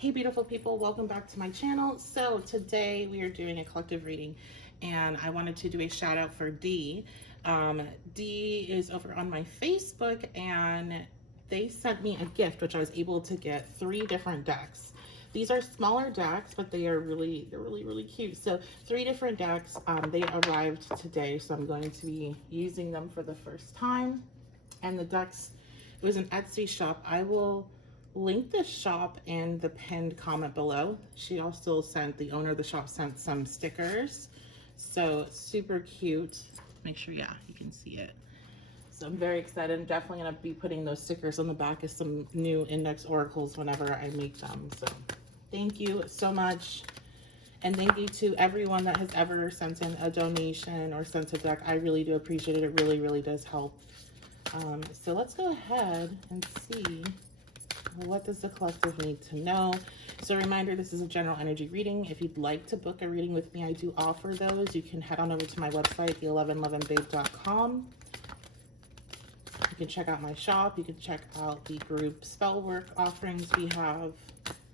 Hey beautiful people, welcome back to my channel. So today we are doing a collective reading and I wanted to do a shout out for Dee. Dee is over on my Facebook and they sent me a gift which I was able to get 3 different decks. These are smaller decks, but they're really cute. So 3 different decks, they arrived today, so I'm going to be using them for the first time. And the decks, it was an Etsy shop. I will link the shop in the pinned comment below. She also sent, the owner of the shop sent some stickers. So super cute. Make sure, yeah, you can see it. So I'm very excited. I'm definitely gonna be putting those stickers on the back of some new index oracles whenever I make them. So thank you so much. And thank you to everyone that has ever sent in a donation or sent a deck. I really do appreciate it. It really does help. So let's go ahead and see what does the collective need to know. So a reminder, this is a general energy reading. If you'd like to book a reading with me, I do offer those. You can head on over to my website, the1111babe.com. You can check out my shop. You can check out the group spell work offerings we have.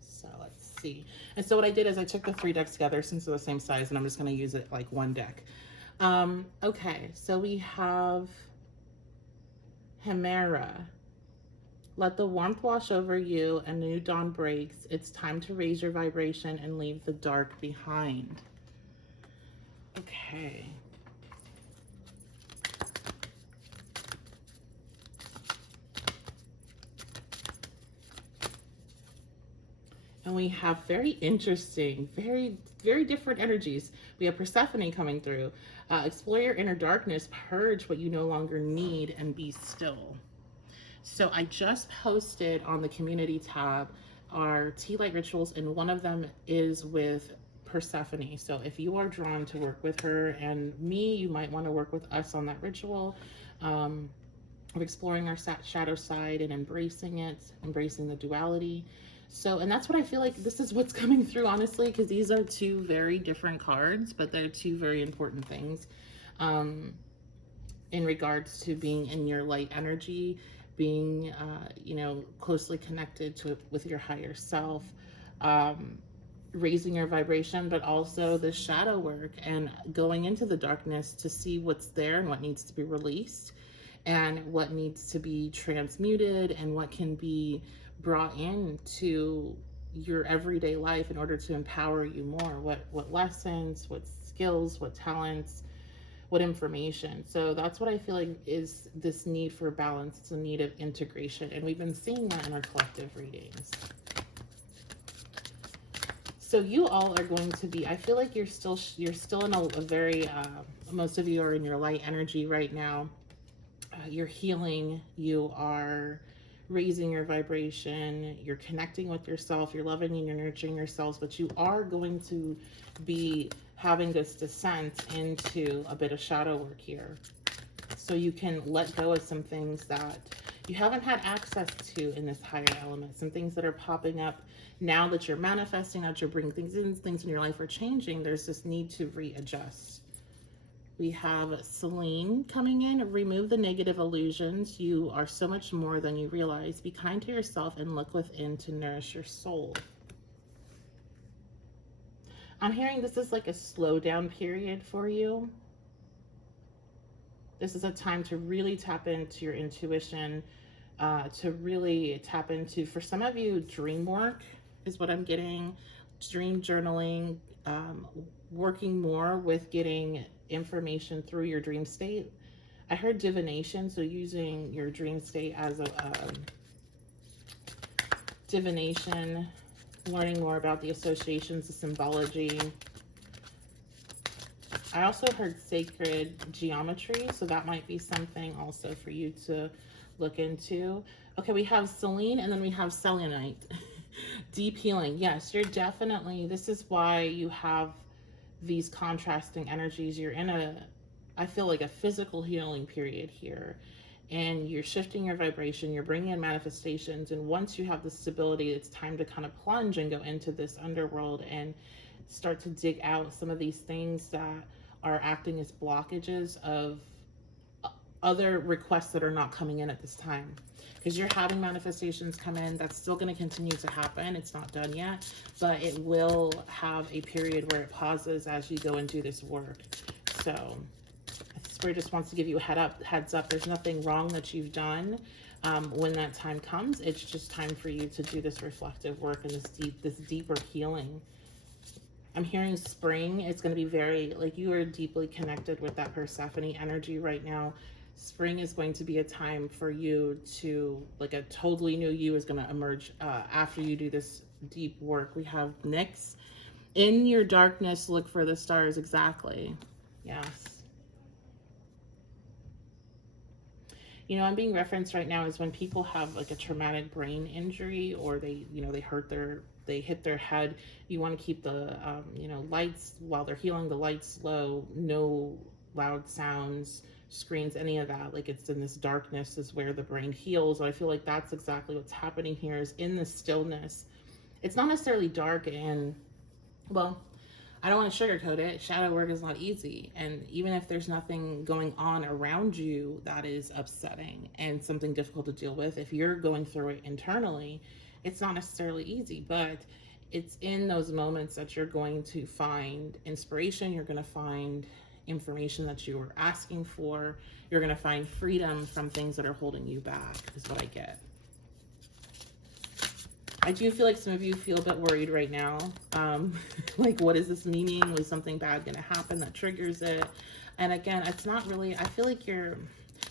So let's see. And so what I did is I took the 3 decks together since they're the same size, and I'm just going to use it like one deck. Okay, so we have Hemera. Let the warmth wash over you, a new dawn breaks. It's time to raise your vibration and leave the dark behind. Okay. And we have very interesting, very different energies. We have Persephone coming through. Explore your inner darkness, purge what you no longer need, and be still. So I just posted on the community tab our tea light rituals, and one of them is with Persephone. So if you are drawn to work with her and me, you might want to work with us on that ritual of exploring our shadow side and embracing it, embracing the duality. So, and that's what I feel like this is what's coming through, honestly, because these are 2 very different cards, but they're 2 very important things in regards to being in your light energy, being, closely connected to with your higher self, raising your vibration, but also the shadow work and going into the darkness to see what's there and what needs to be released and what needs to be transmuted and what can be brought into your everyday life in order to empower you more. What lessons, what skills, what talents, what information. So that's what I feel like is this need for balance. It's a need of integration. And we've been seeing that in our collective readings. So you all are going to be, I feel like you're still in a very, most of you are in your light energy right now. You're healing, you are raising your vibration, you're connecting with yourself, you're loving and you're nurturing yourselves, but you are going to be having this descent into a bit of shadow work here. So you can let go of some things that you haven't had access to in this higher element, some things that are popping up now that you're manifesting, that you're bringing things in your life are changing. There's this need to readjust. We have Celine coming in. Remove the negative illusions. You are so much more than you realize. Be kind to yourself and look within to nourish your soul. I'm hearing this is like a slow down period for you. This is a time to really tap into your intuition, to really tap into, for some of you, dream work is what I'm getting. Dream journaling, working more with getting information through your dream state. I heard divination, so using your dream state as a divination, learning more about the associations, the symbology. I also heard sacred geometry, so that might be something also for you to look into. Okay, we have Celine and then we have selenite. Deep healing. Yes, you're definitely, this is why you have these contrasting energies. You're in I feel like a physical healing period here, and you're shifting your vibration, you're bringing in manifestations, and once you have the stability, it's time to kind of plunge and go into this underworld and start to dig out some of these things that are acting as blockages of other requests that are not coming in at this time. Because you're having manifestations come in, that's still going to continue to happen. It's not done yet, but it will have a period where it pauses as you go and do this work. So Spirit just wants to give you a heads up. There's nothing wrong that you've done. When that time comes, it's just time for you to do this reflective work and this deeper healing. I'm hearing spring. It's going to be very, like, you are deeply connected with that Persephone energy right now. Spring is going to be a time for you to, like, a totally new you is going to emerge after you do this deep work. We have Nyx. In your darkness, look for the stars. Exactly. Yes. You know, I'm being referenced right now is when people have like a traumatic brain injury, or they, you know, they hit their head. You want to keep the, you know, lights, while they're healing, the lights low, no loud sounds, screens, any of that. Like, it's in this darkness is where the brain heals. And I feel like that's exactly what's happening here, is in the stillness. It's not necessarily dark, and, well, I don't want to sugarcoat it. Shadow work is not easy. And even if there's nothing going on around you that is upsetting and something difficult to deal with, if you're going through it internally, it's not necessarily easy. But it's in those moments that you're going to find inspiration. You're going to find information that you were asking for. You're going to find freedom from things that are holding you back, is what I get. I do feel like some of you feel a bit worried right now. Like, what is this meaning? Was something bad going to happen that triggers it? And again, it's not really, I feel like I'm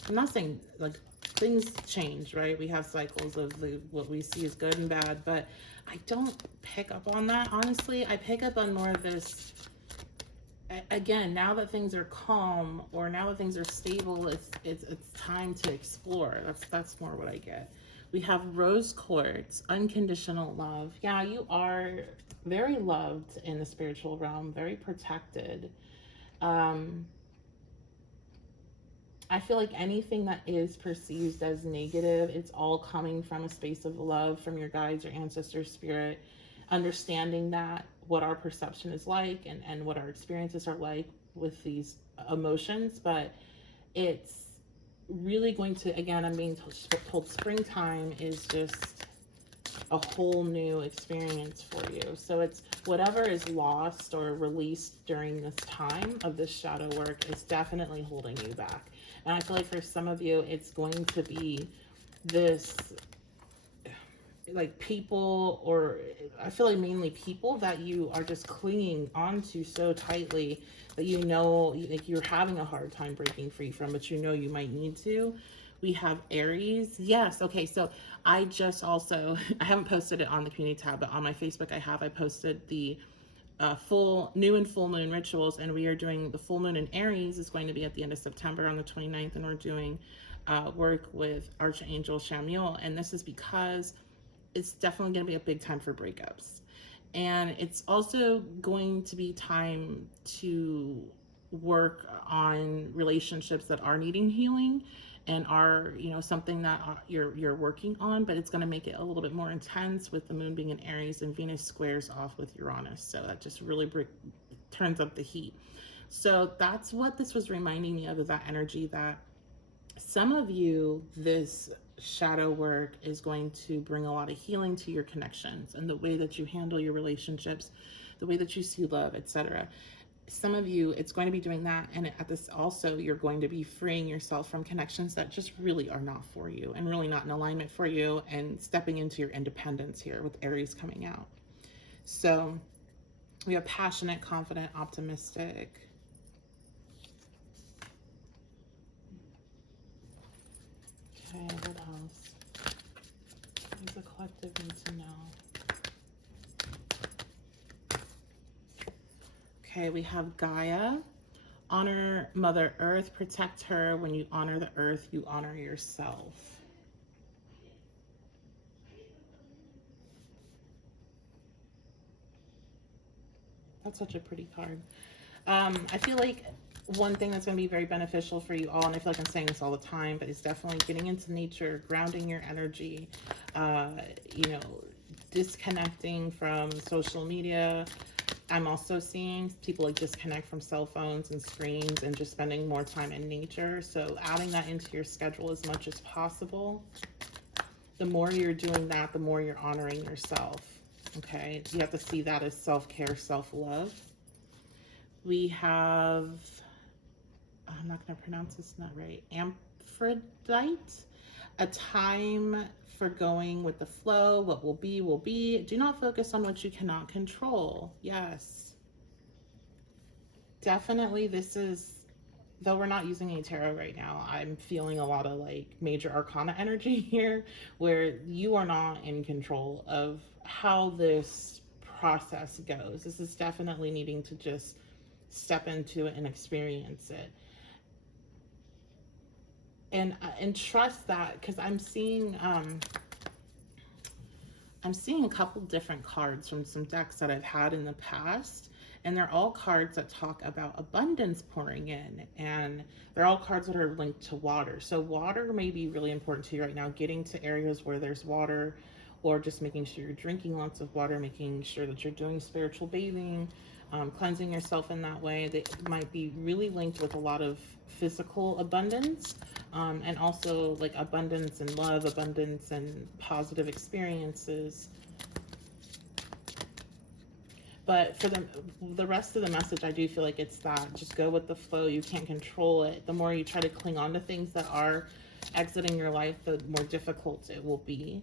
not saying, like, things change, right? We have cycles of what we see is good and bad, but I don't pick up on that, honestly. I pick up on more of this, again, now that things are calm, or now that things are stable, it's time to explore. That's more what I get. We have rose quartz, unconditional love. Yeah, you are very loved in the spiritual realm, very protected. I feel like anything that is perceived as negative, it's all coming from a space of love from your guides, your ancestors, spirit, understanding that what our perception is like, and what our experiences are like with these emotions. But it's really going to, again, I'm being told springtime is just a whole new experience for you. So it's whatever is lost or released during this time of this shadow work is definitely holding you back. And I feel like for some of you, it's going to be this, like, people, or I feel like mainly people that you are just clinging onto so tightly that, you know, like, you're having a hard time breaking free from, but you know you might need to. We have Aries. Yes. Okay. So I just also, I haven't posted it on the community tab, but on my Facebook I posted the new and full moon rituals, and we are doing the full moon in Aries is going to be at the end of September on the 29th, and we're doing work with Archangel Chamuel. And this is because it's definitely going to be a big time for breakups. And it's also going to be time to work on relationships that are needing healing and are, you know, something that you're working on, but it's going to make it a little bit more intense with the moon being in Aries and Venus squares off with Uranus. So that just really turns up the heat. So that's what this was reminding me of that energy, that some of you, this shadow work is going to bring a lot of healing to your connections and the way that you handle your relationships, the way that you see love, etc. Some of you, it's going to be doing that, and at this also, you're going to be freeing yourself from connections that just really are not for you and really not in alignment for you, and stepping into your independence here with Aries coming out. So we have passionate, confident, optimistic. Okay, what else? What does the collective need to know? Okay, we have Gaia. Honor Mother Earth, protect her. When you honor the earth, you honor yourself. That's such a pretty card. I feel like one thing that's going to be very beneficial for you all, and I feel like I'm saying this all the time, but it's definitely getting into nature, grounding your energy, you know, disconnecting from social media, I'm also seeing people like disconnect from cell phones and screens and just spending more time in nature. So adding that into your schedule as much as possible. The more you're doing that, the more you're honoring yourself. Okay, you have to see that as self-care, self-love. We have, I'm not going to pronounce this not right, Aphrodite, a time for going with the flow. What will be, will be. Do not focus on what you cannot control. Yes. Definitely this is, though we're not using any tarot right now, I'm feeling a lot of like major arcana energy here where you are not in control of how this process goes. This is definitely needing to just step into it and experience it. And trust that, because I'm seeing a couple different cards from some decks that I've had in the past, and they're all cards that talk about abundance pouring in, and they're all cards that are linked to water. So water may be really important to you right now, getting to areas where there's water, or just making sure you're drinking lots of water, making sure that you're doing spiritual bathing, cleansing yourself in that way. They might be really linked with a lot of physical abundance, and also like abundance and love, abundance and positive experiences. But for the rest of the message, I do feel like it's that just go with the flow. You can't control it. The more you try to cling on to things that are exiting your life, the more difficult it will be.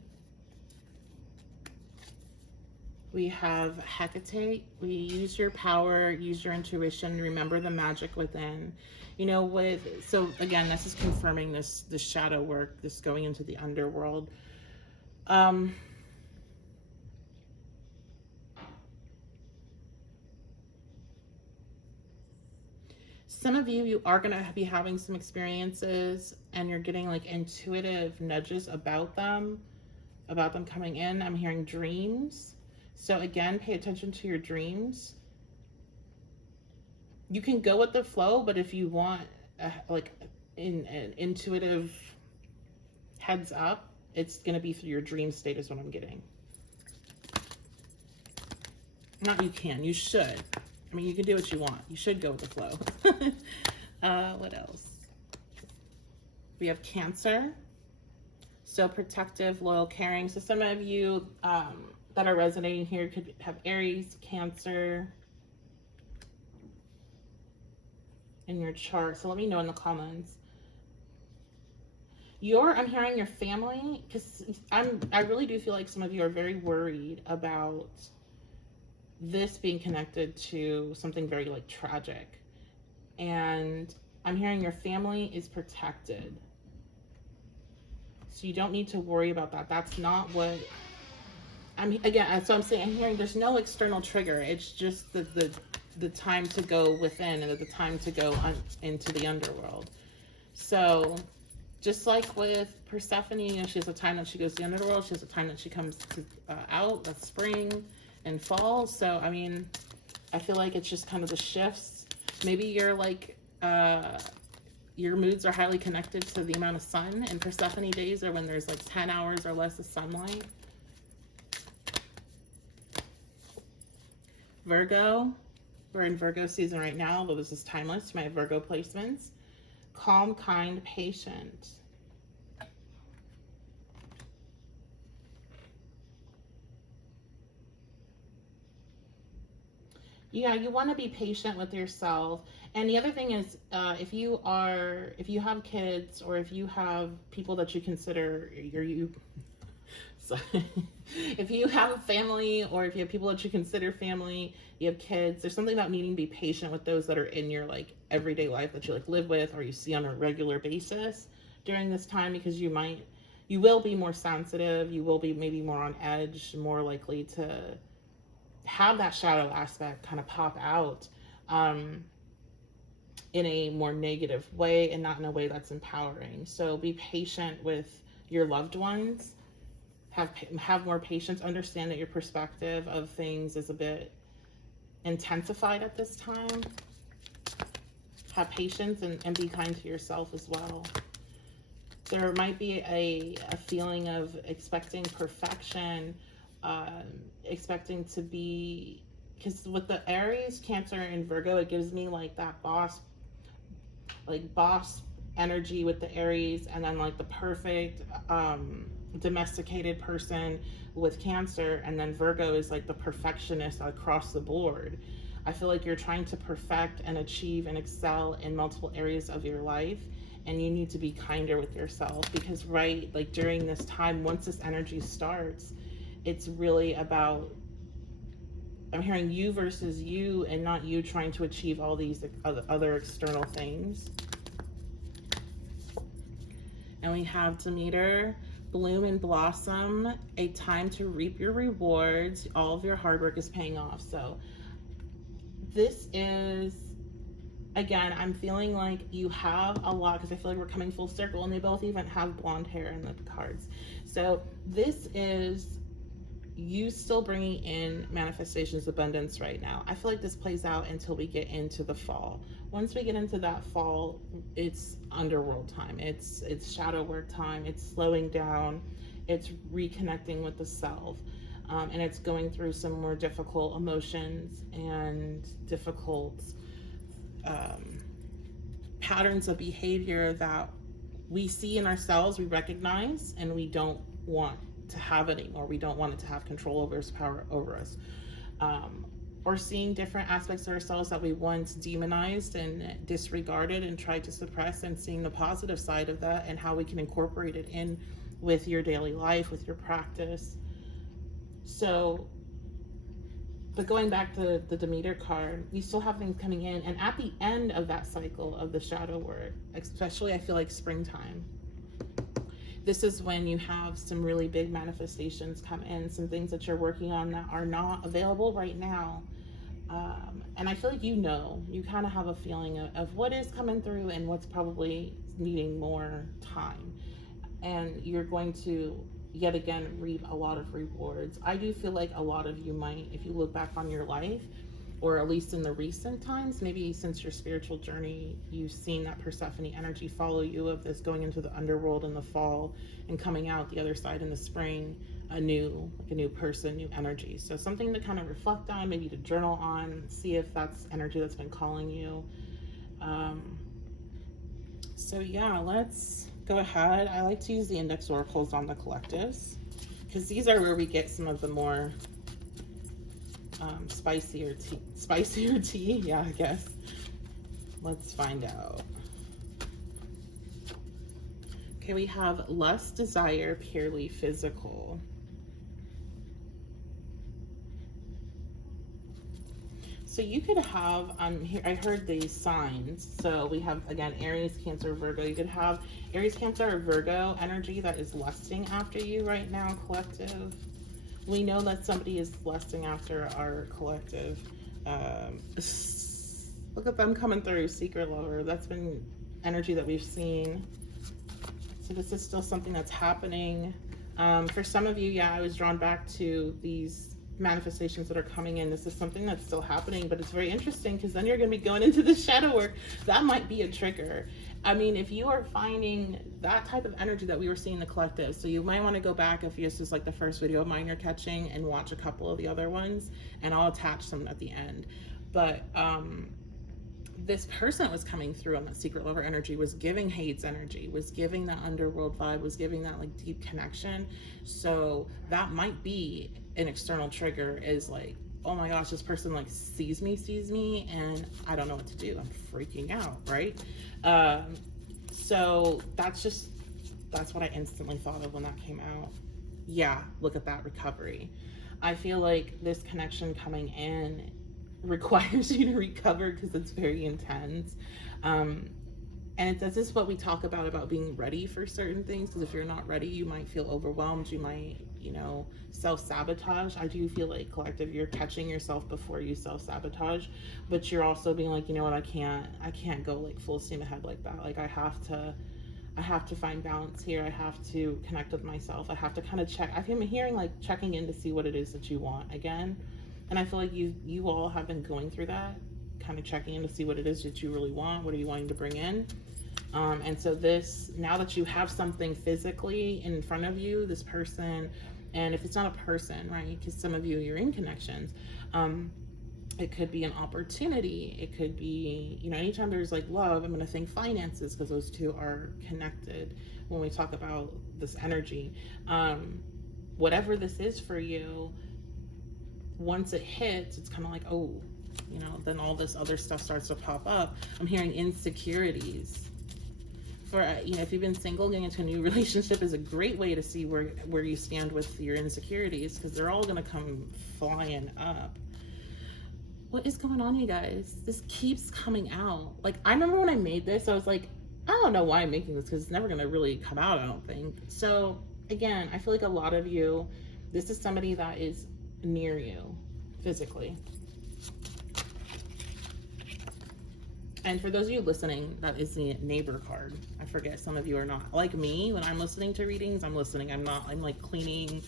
We have Hecate. We use your power, use your intuition, remember the magic within. You know, so again, this is confirming this shadow work, this going into the underworld. Some of you are going to be having some experiences and you're getting like intuitive nudges about them coming in. I'm hearing dreams. So again, pay attention to your dreams. You can go with the flow, but if you want like an intuitive heads up, it's going to be through your dream state is what I'm getting. Not you can, you should. I mean, you can do what you want. You should go with the flow. What else? We have Cancer. So protective, loyal, caring. So some of you that are resonating here could have Aries, Cancer in your chart. So let me know in the comments. I'm hearing your family, because I really do feel like some of you are very worried about this being connected to something very like tragic. And I'm hearing your family is protected. So you don't need to worry about that. That's not what I'm hearing there's no external trigger. It's just the time to go within and the time to go into the underworld. So just like with Persephone, you know, she has a time that she goes to the underworld. She has a time that she comes out. That's spring and fall. So, I mean, I feel like it's just kind of the shifts. Maybe you're like, your moods are highly connected to the amount of sun, and Persephone days are when there's like 10 hours or less of sunlight. Virgo, we're in Virgo season right now, but this is timeless. My Virgo placements. Calm, kind, patient. Yeah, you want to be patient with yourself. And the other thing is, if you have kids, or if you have people that you consider if you have a family, or if you have people that you consider family, you have kids, there's something about needing to be patient with those that are in your like everyday life that you like live with or you see on a regular basis during this time, because you will be more sensitive, you will be maybe more on edge, more likely to have that shadow aspect kind of pop out in a more negative way and not in a way that's empowering. So be patient with your loved ones. Have more patience. Understand that your perspective of things is a bit intensified at this time. Have patience and be kind to yourself as well. There might be a feeling of expecting perfection, expecting to be because with the Aries, Cancer, and Virgo, it gives me like that boss energy with the Aries, and then like the perfect domesticated person with Cancer, and then Virgo is like the perfectionist across the board. I feel like you're trying to perfect and achieve and excel in multiple areas of your life, and you need to be kinder with yourself, because right, like during this time, once this energy starts, it's really about, I'm hearing you versus you, and not you trying to achieve all these other external things. And we have Demeter, bloom and blossom, a time to reap your rewards. All of your hard work is paying off. So this is, again, I'm feeling like you have a lot, because I feel like we're coming full circle, and they both even have blonde hair in the cards. So this is you still bringing in manifestations, abundance right now. I feel like this plays out until we get into the fall. Once we get into that fall, it's underworld time. It's shadow work time. It's slowing down. It's reconnecting with the self. And it's going through some more difficult emotions and difficult patterns of behavior that we see in ourselves, we recognize, and we don't want to have anymore. We don't want it to have control over us, power over us. Or seeing different aspects of ourselves that we once demonized and disregarded and tried to suppress, and seeing the positive side of that and how we can incorporate it in with your daily life, with your practice. So, but going back to the Demeter card, we still have things coming in, and at the end of that cycle of the shadow work, especially I feel like springtime, this is when you have some really big manifestations come in, some things that you're working on that are not available right now. And I feel like you kind of have a feeling of what is coming through and what's probably needing more time. And you're going to, yet again, reap a lot of rewards. I do feel like a lot of you might, if you look back on your life, or at least in the recent times, maybe since your spiritual journey, you've seen that Persephone energy follow you, of this going into the underworld in the fall and coming out the other side in the spring, a new person, new energy. So something to kind of reflect on, maybe to journal on, see if that's energy that's been calling you. So yeah, let's go ahead. I like to use the index oracles on the collectives, because these are where we get some of the more spicier tea, yeah, I guess. Let's find out. Okay, we have lust, desire, purely physical. So you could have, here I heard these signs. So we have, again, Aries, Cancer, Virgo. You could have Aries, Cancer, or Virgo energy that is lusting after you right now, collective. We know that somebody is lusting after our collective. Look at them coming through, secret lover. That's been energy that we've seen. So this is still something that's happening. For some of you, yeah, I was drawn back to these manifestations that are coming in. This is something that's still happening, but it's very interesting, because then you're going to be going into the shadow work. That might be a trigger. I mean, if you are finding that type of energy that we were seeing in the collective, so you might want to go back, if this is like the first video of mine you're catching, and watch a couple of the other ones, and I'll attach some at the end. But this person that was coming through on that secret lover energy was giving Hades energy, was giving that underworld vibe, was giving that like deep connection. So that might be an external trigger, is like, oh my gosh, this person like sees me, and I don't know what to do. I'm freaking out, right? So that's what I instantly thought of when that came out. Yeah, look at that recovery. I feel like this connection coming in requires you to recover, because it's very intense. And this is what we talk about being ready for certain things, because if you're not ready, you might feel overwhelmed. You might, self-sabotage. I do feel like, collective, you're catching yourself before you self-sabotage, but you're also being like, you know what, I can't go like full steam ahead like that. Like I have to find balance here. I have to connect with myself. I have to kind of check. I've been hearing like checking in to see what it is that you want again. And I feel like you all have been going through that, kind of checking in to see what it is that you really want. What are you wanting to bring in? And so now that you have something physically in front of you, this person, and if it's not a person, right? Because some of you, you're in connections. It could be an opportunity. It could be, anytime there's like love, I'm going to think finances, because those two are connected when we talk about this energy. Whatever this is for you, once it hits, it's kind of like, oh, then all this other stuff starts to pop up. I'm hearing insecurities. For if you've been single, getting into a new relationship is a great way to see where you stand with your insecurities, because they're all going to come flying up. What is going on, you guys? This keeps coming out. Like, I remember when I made this, I was like, I don't know why I'm making this, because it's never going to really come out, I don't think. So again, I feel like a lot of you, this is somebody that is near you physically. And for those of you listening, that is the neighbor card. I forget, some of you are not. Like me, when I'm listening to readings, I'm listening. I'm like cleaning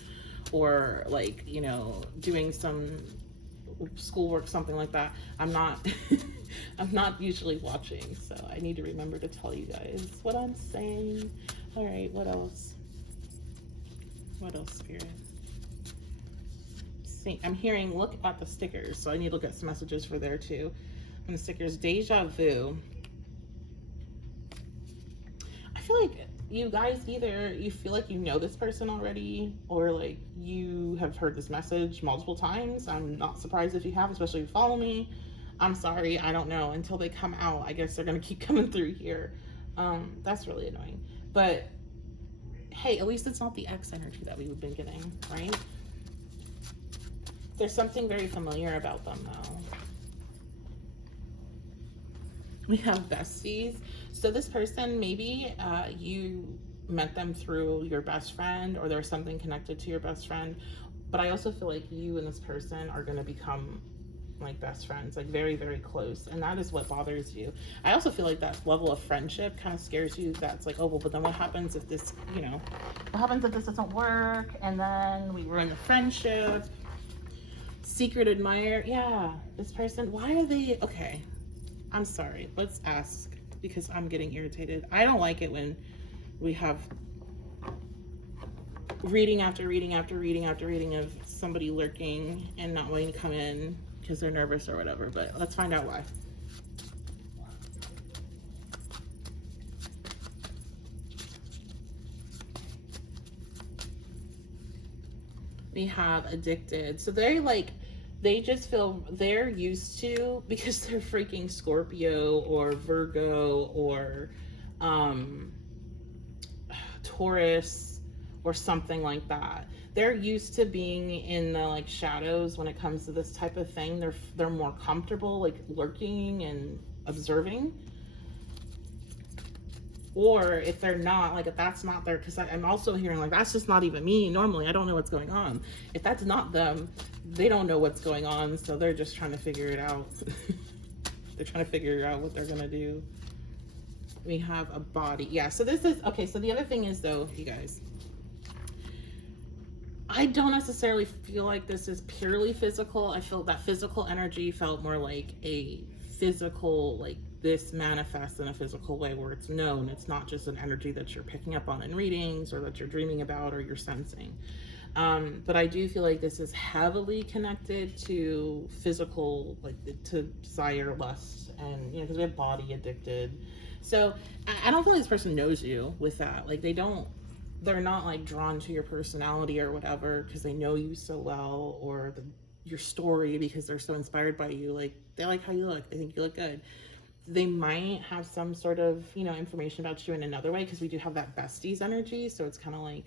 or like, doing some schoolwork, something like that. I'm not I'm not usually watching, so I need to remember to tell you guys what I'm saying. All right, what else? What else, Spirit? See, I'm hearing, look at the stickers, so I need to look at some messages for there too. And the stickers, deja vu. I feel like you guys, either you feel like you know this person already, or like you have heard this message multiple times. I'm not surprised if you have, especially if you follow me. I'm sorry, I don't know. Until they come out, I guess they're gonna keep coming through here. That's really annoying. But hey, at least it's not the ex energy that we've been getting, right? There's something very familiar about them though. We have besties. So this person, maybe you met them through your best friend, or there's something connected to your best friend. But I also feel like you and this person are going to become like best friends, like very, very close. And that is what bothers you. I also feel like that level of friendship kind of scares you. That's like, oh, well, but then what happens if this, what happens if this doesn't work? And then we ruin the friendship. Secret admirer. Yeah, this person, why are they, okay. I'm sorry, let's ask, because I'm getting irritated. I don't like it when we have reading after reading after reading after reading of somebody lurking and not wanting to come in because they're nervous or whatever, but let's find out why. We have addicted. So they just feel they're used to, because they're freaking Scorpio or Virgo or Taurus or something like that. They're used to being in the like shadows when it comes to this type of thing. They're more comfortable like lurking and observing. Or if they're not, like if that's not their, because I'm also hearing like that's just not even me. Normally I don't know what's going on. If that's not them, they don't know what's going on, so they're just trying to figure it out. They're trying to figure out what they're gonna do. We have a body. Yeah, so this is okay. So the other thing is though, you guys, I don't necessarily feel like this is purely physical. I feel that physical energy felt more like a physical, like this manifests in a physical way where it's known. It's not just an energy that you're picking up on in readings or that you're dreaming about or you're sensing. But I do feel like this is heavily connected to physical, like to desire, lust, and because we have body addicted. So I don't feel like this person knows you with that. Like they're not like drawn to your personality or whatever because they know you so well, or your story because they're so inspired by you. Like they like how you look. They think you look good. They might have some sort of, information about you in another way, because we do have that besties energy. So it's kind of like,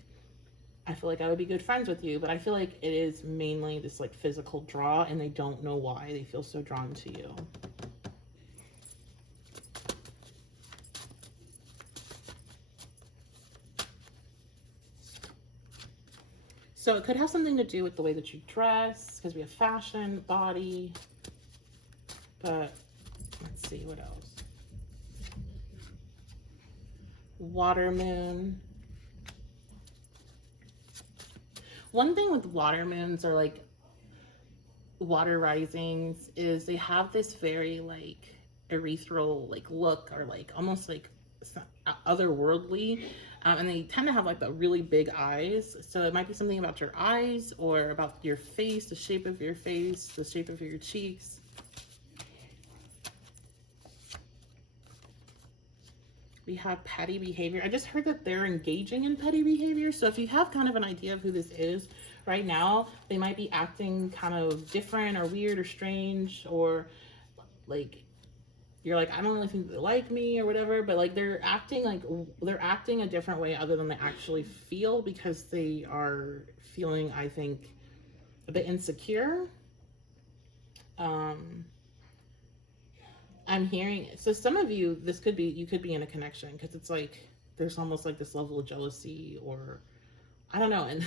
I feel like I would be good friends with you, but I feel like it is mainly this like physical draw, and they don't know why they feel so drawn to you. So it could have something to do with the way that you dress, because we have fashion, body, but let's see what else. Water moon. One thing with water moons or like water risings is they have this very like ethereal like look, or like almost like otherworldly, and they tend to have like the really big eyes. So it might be something about your eyes or about your face, the shape of your face, the shape of your cheeks. We have petty behavior. I just heard that they're engaging in petty behavior. So if you have kind of an idea of who this is right now, they might be acting kind of different or weird or strange, or like you're like, I don't really think they like me or whatever, but like they're acting a different way other than they actually feel, because they are feeling, I think, a bit insecure. I'm hearing, so some of you, you could be in a connection, because it's like there's almost like this level of jealousy, or I don't know, and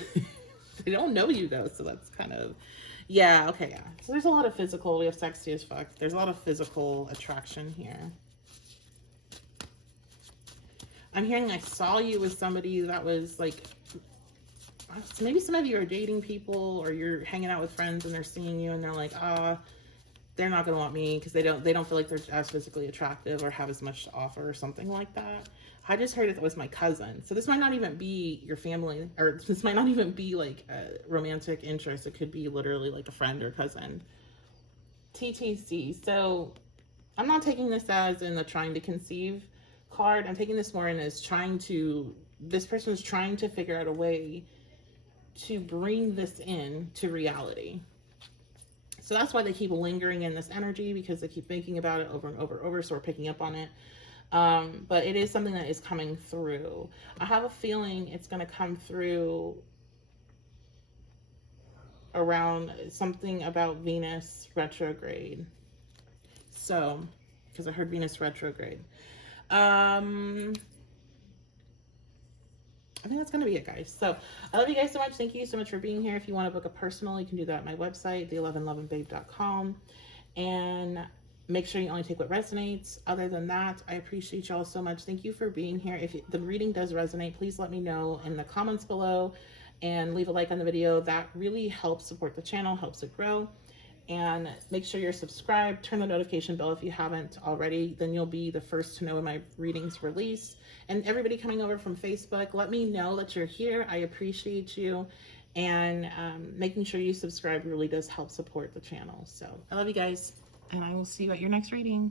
they don't know you though, so that's kind of, yeah, okay, yeah. So there's a lot of physical, we have sexy as fuck. There's a lot of physical attraction here. I'm hearing I saw you with somebody that was like, maybe some of you are dating people, or you're hanging out with friends and they're seeing you and they're like, they're not gonna want me because they don't feel like they're as physically attractive or have as much to offer or something like that. I just heard it was my cousin. So this might not even be your family, or this might not even be like a romantic interest. It could be literally like a friend or cousin. TTC. So I'm not taking this as in the trying to conceive card. I'm taking this more in as this person is trying to figure out a way to bring this in to reality. So that's why they keep lingering in this energy, because they keep thinking about it over and over and over. So we're picking up on it. But it is something that is coming through. I have a feeling it's going to come through around something about Venus retrograde. So, because I heard Venus retrograde. I think that's going to be it, guys. So I love you guys so much. Thank you so much for being here. If you want to book a personal, you can do that at my website, the11loveandbabe.com. And make sure you only take what resonates. Other than that, I appreciate y'all so much. Thank you for being here. If the reading does resonate, please let me know in the comments below and leave a like on the video. That really helps support the channel, helps it grow. And make sure you're subscribed. Turn the notification bell if you haven't already. Then you'll be the first to know when my readings release. And everybody coming over from Facebook, let me know that you're here. I appreciate you. And making sure you subscribe really does help support the channel. So I love you guys, and I will see you at your next reading.